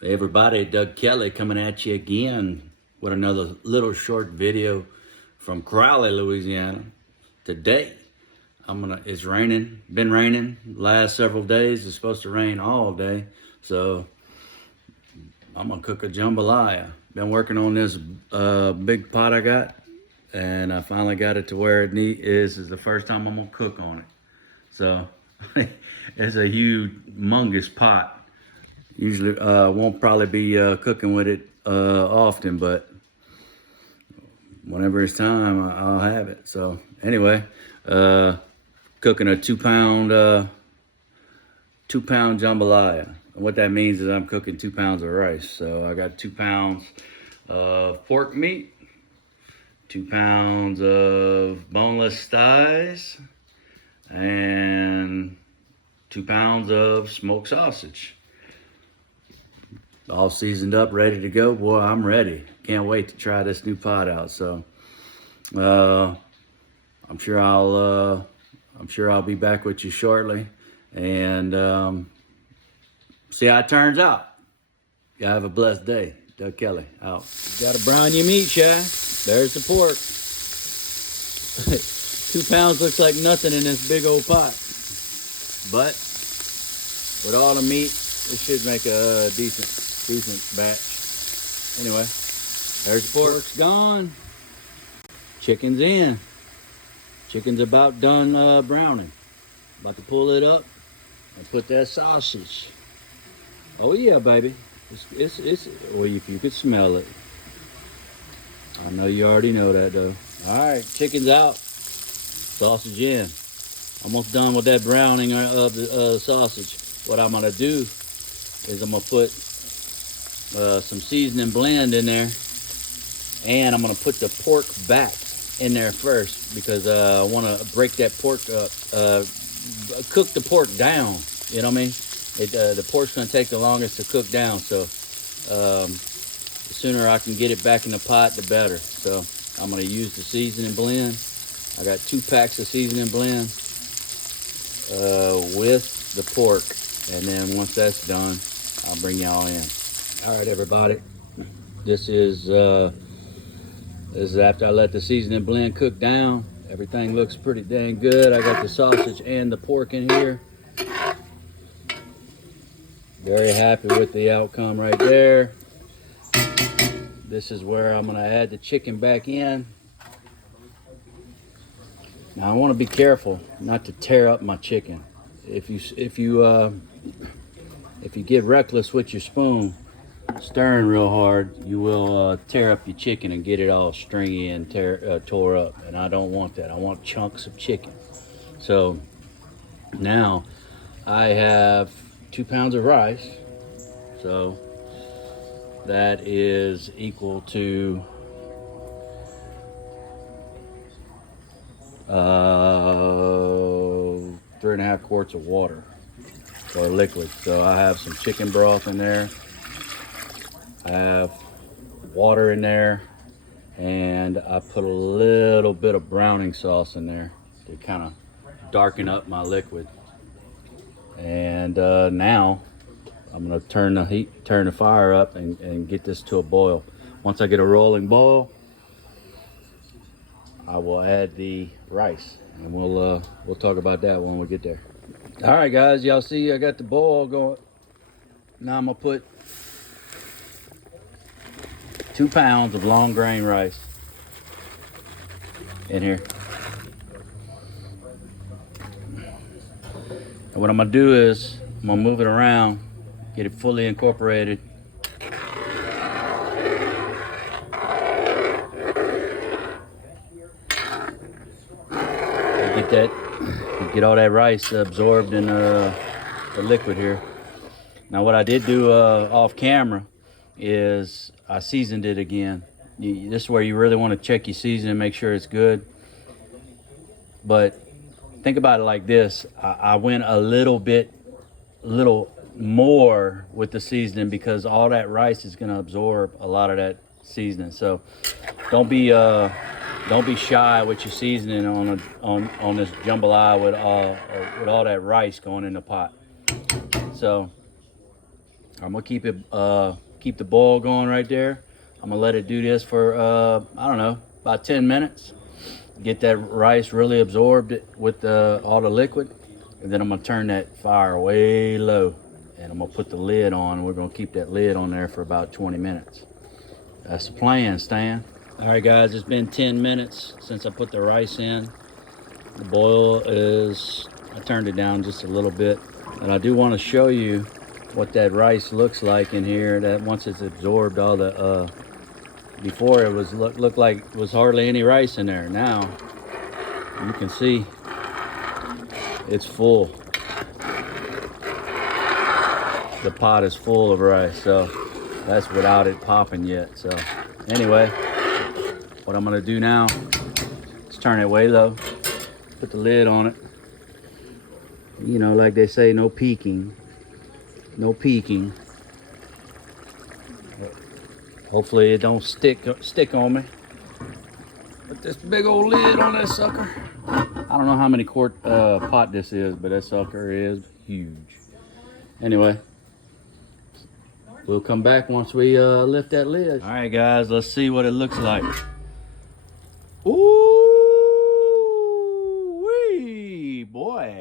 Hey everybody, Doug Kelly coming at you again with another little short video from Crowley, Louisiana. Today, it's raining, been raining last several days. It's supposed to rain all day. So I'm gonna cook a jambalaya. Been working on this big pot I got, and I finally got it to where it is the first time I'm gonna cook on it. So it's a humongous pot. Usually won't probably be cooking with it often, but whenever it's time, I'll have it. So anyway, cooking a 2 pound jambalaya. And what that means is I'm cooking 2 pounds of rice. So I got 2 pounds of pork meat, 2 pounds of boneless thighs, and 2 pounds of smoked sausage. All seasoned up, ready to go. Boy, I'm ready. Can't wait to try this new pot out. So I'm sure I'll be back with you shortly and see how it turns out. Y'all have a blessed day. Doug Kelly out. You gotta brown your meat, Shy. There's the pork. 2 pounds looks like nothing in this big old pot, but with all the meat, it should make a decent batch. Anyway, there's the pork. Pork's gone. Chicken's in. Chicken's about done browning. About to pull it up and put that sausage. Oh yeah, baby. It's well, if you could smell it. I know you already know that though. All right, chicken's out. Sausage in. Almost done with that browning of the sausage. What I'm gonna do is I'm gonna put some seasoning blend in there, and I'm gonna put the pork back in there first because I want to break that pork up, cook the pork down. You know what I mean? The pork's gonna take the longest to cook down, so the sooner I can get it back in the pot, the better. So I'm gonna use the seasoning blend. I got 2 packs of seasoning blend with the pork, and then once that's done, I'll bring y'all in. All right, everybody. This is after I let the seasoning blend cook down. Everything looks pretty dang good. I got the sausage and the pork in here. Very happy with the outcome right there. This is where I'm gonna add the chicken back in. Now I want to be careful not to tear up my chicken. If you get reckless with your spoon, stirring real hard, you will tear up your chicken and get it all stringy and tore up, and I don't want that. I want chunks of chicken. So now I have 2 pounds of rice, so that is equal to 3.5 quarts of water, or liquid. So I have some chicken broth in there, I have water in there, and I put a little bit of browning sauce in there to kind of darken up my liquid. And now I'm gonna turn the fire up and get this to a boil. Once I get a rolling boil, I will add the rice, and we'll talk about that when we get there. All right, guys, y'all see I got the boil going. Now I'm gonna put 2 pounds of long grain rice in here. And what I'm gonna do is I'm gonna move it around, get it fully incorporated. Get all that rice absorbed in the liquid here. Now what I did do off camera is I seasoned it again. This is where you really want to check your seasoning, make sure it's good. But think about it like this. I went a little more with the seasoning because all that rice is going to absorb a lot of that seasoning. So don't be shy with your seasoning on this jambalaya with all that rice going in the pot. So I'm gonna keep the boil going right there. I'm gonna let it do this for I don't know, about 10 minutes. Get that rice really absorbed with all the liquid, and then I'm gonna turn that fire way low, and I'm gonna put the lid on. We're gonna keep that lid on there for about 20 minutes. That's the plan, Stan. All right, guys, it's been 10 minutes since I put the rice in. The boil is, I turned it down just a little bit, and I do want to show you what that rice looks like in here. That once it's absorbed all the before it was looked like it was hardly any rice in there. Now you can see it's full. The pot is full of rice, so that's without it popping yet. So anyway, what I'm gonna do now is turn it way low, put the lid on it. You know, like they say, no peeking, no peeking. Hopefully it don't stick on me. Put this big old lid on that sucker. I don't know how many quart pot this is, but that sucker is huge. Anyway, we'll come back once we lift that lid. All right, guys, let's see what it looks like. Ooh-wee, boy.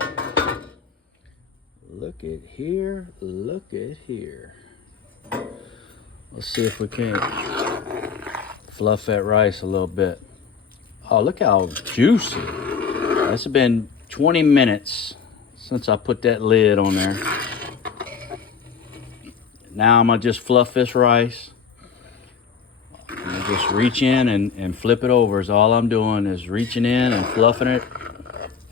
Look at here, look at here. Let's see if we can fluff that rice a little bit. Oh, look how juicy. It's been 20 minutes since I put that lid on there. Now I'm gonna just fluff this rice. And just reach in and flip it over is all I'm doing, is reaching in and fluffing it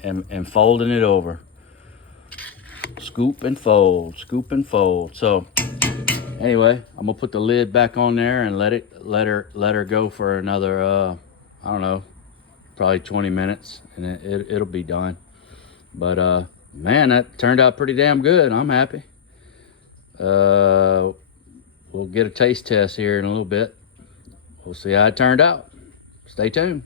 and folding it over. Scoop and fold, scoop and fold. So anyway, I'm gonna put the lid back on there and let her go for another I don't know, probably 20 minutes, and it'll be done. But man, that turned out pretty damn good. I'm happy. We'll get a taste test here in a little bit. We'll see how it turned out. Stay tuned.